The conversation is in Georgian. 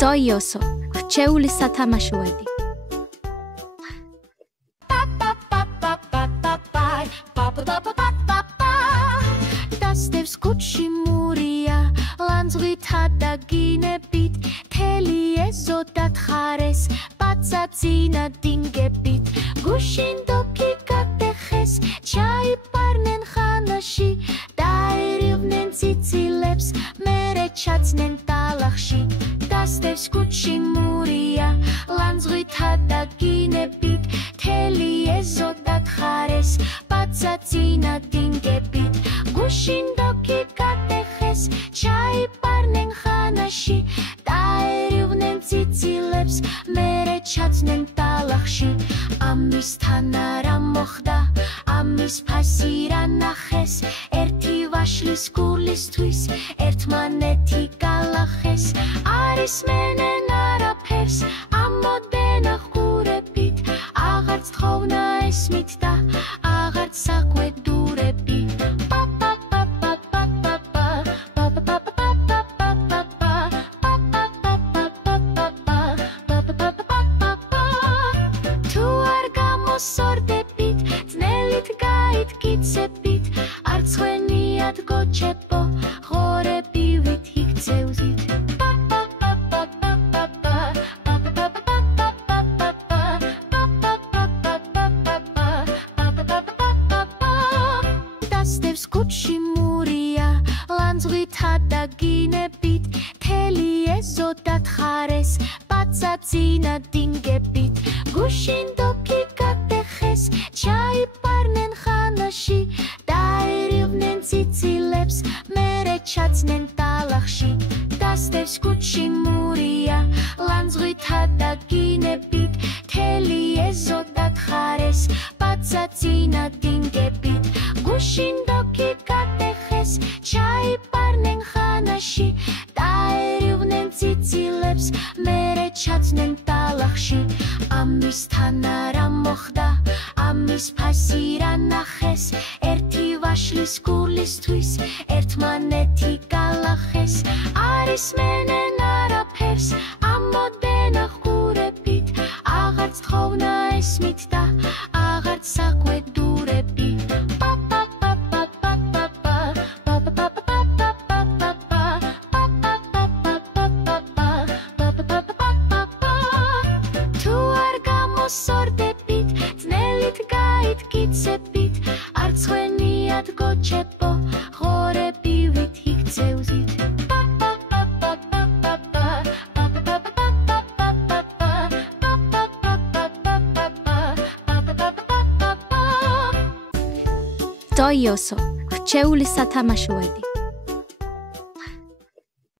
Toyoso, რჩეული სათამაშოები. დასდევს კუჩი მურია, ლანძღვითა და გინებით, თელი ეზო დათხარეს, პაცაცინა დინგებით, გუშინდოკი გადეხეს, ჩაიპარნენ ხანაში, დაერივნენ ციცილებს, მერე ჩაცნენ ტალახში. დასდევს კუჩი მურია, ლანძღვითა და გინებით, თელი ეზო დათხარეს, პაცაცინა დინგებით, გუშინდოკი გადეხეს, ჩაიპარნენ ხანაში, დაერივნენ ციცილებს, მერე ჩაცნენ ტალახში. ამისთან არა მოხდა, ამის ფასი რა ნახეს, ერთი ვაშლის გულისთვის, ერთმანეთი გალახეს, არის მენენ არაფერს, ამოდენ აღგურებით, აღარც თხოვნა ესმით და აღარც საკვედურებით. თუ არ გამოსორდებით, ძნელით გაითკიცებით, არ ცხვენიათ გოჩებო, ღორებივით იქცევზით. დასდევს კუჩი მურია, ლანძღვითა და გინებით, თელი ეზო დათხარეს, პაცაცინა დინგებით, გუშინდოკი გადეხეს, ჩაიპარნენ ხანაში, დაერივნენ ციცილებს, მერე ჩაცნენ ტალახში. დასდევს კუჩი მურია, ლანძღვითა და გინებით, თელი ეზო დათხარეს, პაცაცინა დინგებით, გუშინდოკი გადეხეს, ჩაიპარნენ ხანაში, დაერივნენ ციცილებს, მერე ჩაცნენ ტალახში. ამისთან არა მოხდა, ამის ფასი რა ნახეს, ერთი ვაშლის გულისთვის, ერთმანეთი გალახეს, არის მენენ არაფერს, ამოდენ აღგურებით, აღარც თხოვნა ესმით და აღარც საკვედურებით. თუ არ გამოსორდებით, ძნელით გაითკიცებით, არ ცხვენიათ გოჩებო, ღორებივით იქცევზით. Toyoso, რჩეული სათამაშოები.